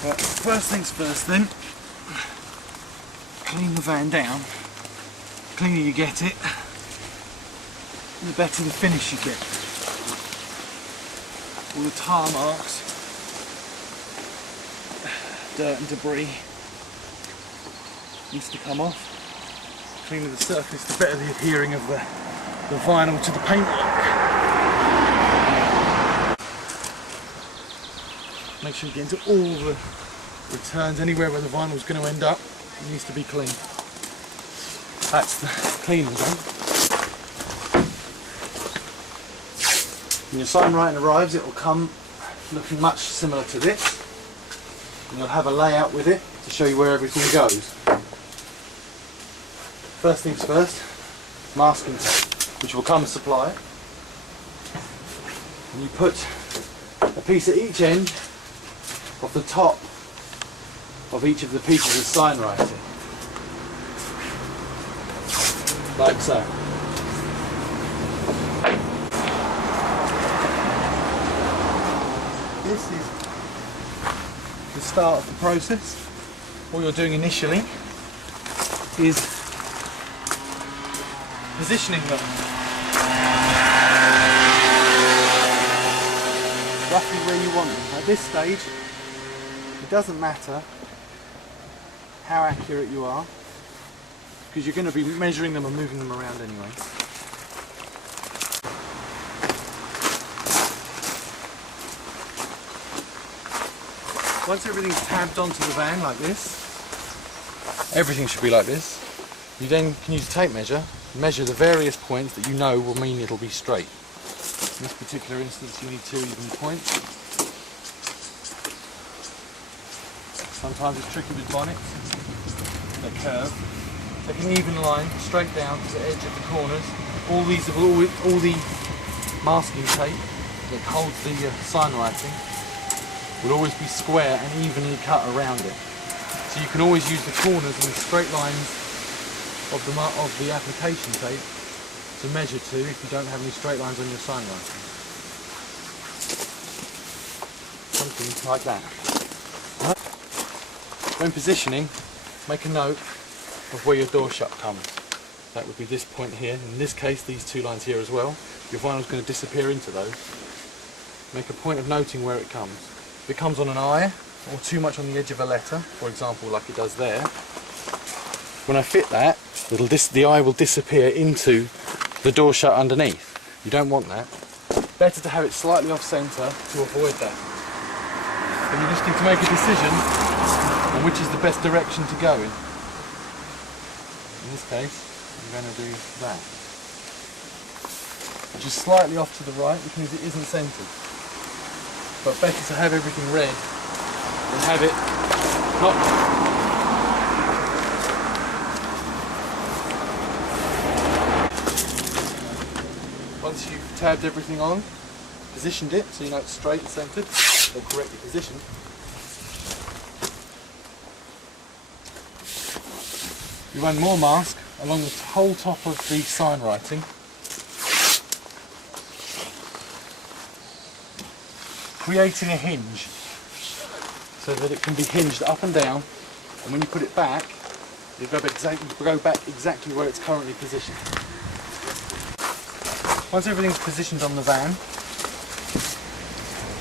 But first things first then, clean the van down. The cleaner you get it, the better the finish you get. All the tar marks, dirt and debris needs to come off. The cleaner the surface, the better the adhering of the vinyl to the paintwork. Make sure you get into all the returns, anywhere where the vinyl is going to end up, it needs to be clean. That's the cleaning done. When your signwriting arrives, it will come looking much similar to this. And you'll have a layout with it to show you where everything goes. First things first, masking tape, which will come supplied. And you put a piece at each end of the top of each of the pieces of signwriting, like so. This is the start of the process. What you're doing initially is positioning them roughly where you want them. At this stage, it doesn't matter how accurate you are, because you're going to be measuring them and moving them around anyway. Once everything's tabbed onto the van like this, everything should be like this, you then can use a tape measure, measure the various points that you know will mean it'll be straight. In this particular instance you need 2 even points. Sometimes it's tricky with bonnets, they curve. Take an even line straight down to the edge of the corners. All the masking tape that holds the signwriting will always be square and evenly cut around it. So you can always use the corners and the straight lines of the application tape to measure to if you don't have any straight lines on your signwriting. Something like that. When positioning, make a note of where your door shut comes. That would be this point here. In this case, these 2 lines here as well. Your vinyl is going to disappear into those. Make a point of noting where it comes. If it comes on an eye, or too much on the edge of a letter, for example like it does there, when I fit that, the eye will disappear into the door shut underneath. You don't want that. Better to have it slightly off centre to avoid that. But you just need to make a decision on which is the best direction to go in. In this case, I'm going to do that. Which is slightly off to the right, which means it isn't centred. But better to have everything red than have it not red. Once you've tabbed everything on, positioned it so you know it's straight and centred, or correctly positioned, you run more mask along the whole top of the signwriting, creating a hinge so that it can be hinged up and down, and when you put it back, you go back exactly where it's currently positioned. Once everything's positioned on the van,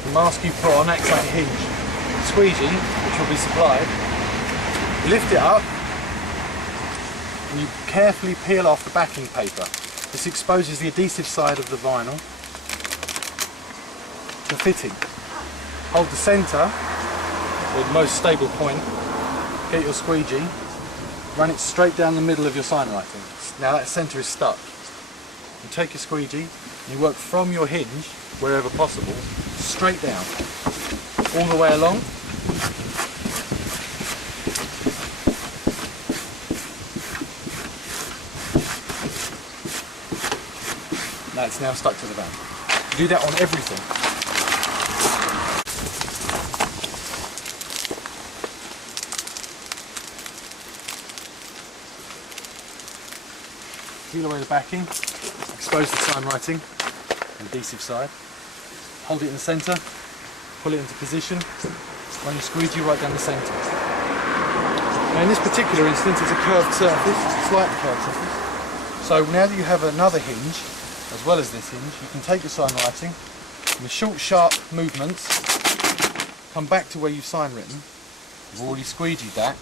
the mask you put on acts like a hinge. Squeegee, which will be supplied, you lift it up and you carefully peel off the backing paper. This exposes the adhesive side of the vinyl to fitting. Hold the centre, the most stable point, get your squeegee, run it straight down the middle of your signwriting. Now that centre is stuck. You take your squeegee and you work from your hinge, wherever possible, straight down, all the way along. That's now stuck to the van. Do that on everything. Peel away the backing, expose the signwriting, adhesive side, hold it in the centre, pull it into position, run your squeegee right down the centre. Now in this particular instance it's a curved surface, it's a slightly curved surface. So now that you have another hinge, as well as this hinge, you can take your sign writing and with short sharp movements come back to where you've sign written. You've already squeegeed that,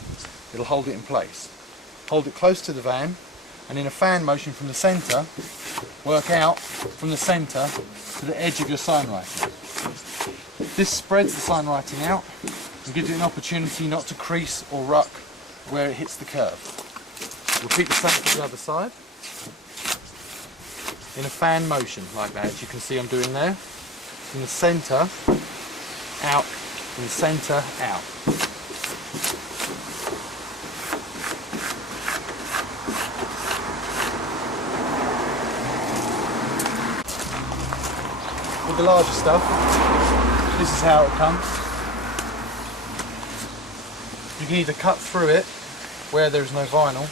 it'll hold it in place. Hold it close to the van and in a fan motion from the centre, work out from the centre to the edge of your sign writing. This spreads the sign writing out and gives it an opportunity not to crease or ruck where it hits the curve. Repeat the same for the other side. In a fan motion like that, as you can see I'm doing there. From the centre, out, from the centre, out. With the larger stuff, this is how it comes. You can either cut through it where there is no vinyl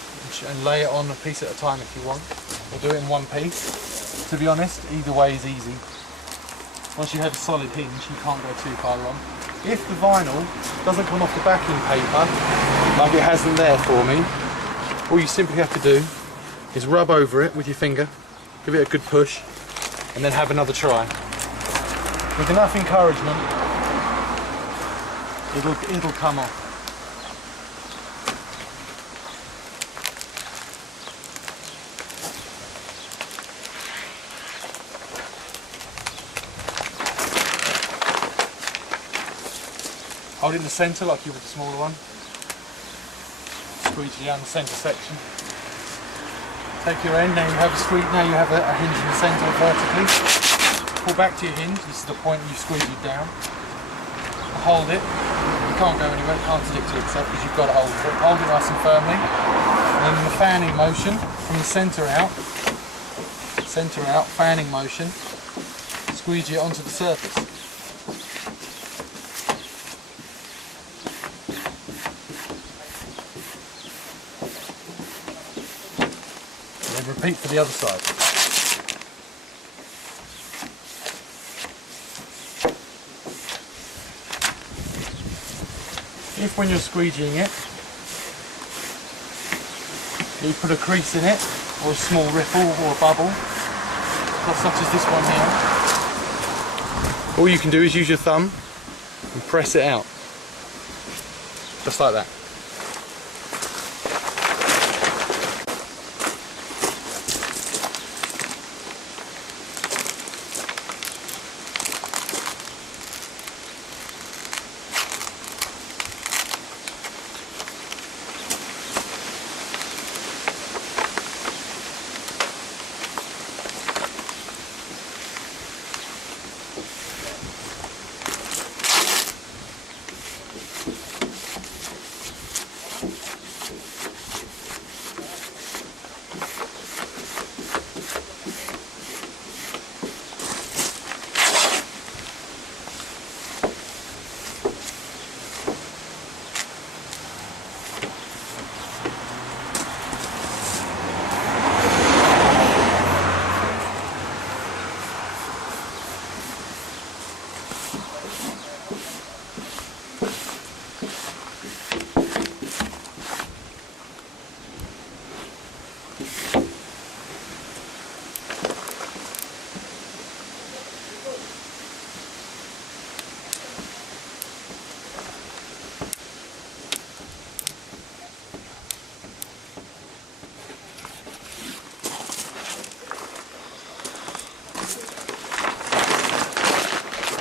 and lay it on a piece at a time if you want, or do it in one piece. To be honest, either way is easy. Once you have a solid hinge, you can't go too far wrong. If the vinyl doesn't come off the backing paper, like it hasn't there for me, all you simply have to do is rub over it with your finger, give it a good push, and then have another try. With enough encouragement, it'll come off. Hold it in the centre like you would the smaller one. Squeeze down the centre section. Take your end, now you have a hinge in the centre vertically. Pull back to your hinge, this is the point you squeeze it down. Hold it, you can't go anywhere, it can't stick to itself because you've got to hold it. Hold it nice and firmly. And then in the fanning motion, from the centre out, fanning motion, squeegee it onto the surface. And then repeat for the other side. If when you're squeegeeing it, you put a crease in it, or a small ripple or a bubble, such as this one here, all you can do is use your thumb and press it out, just like that.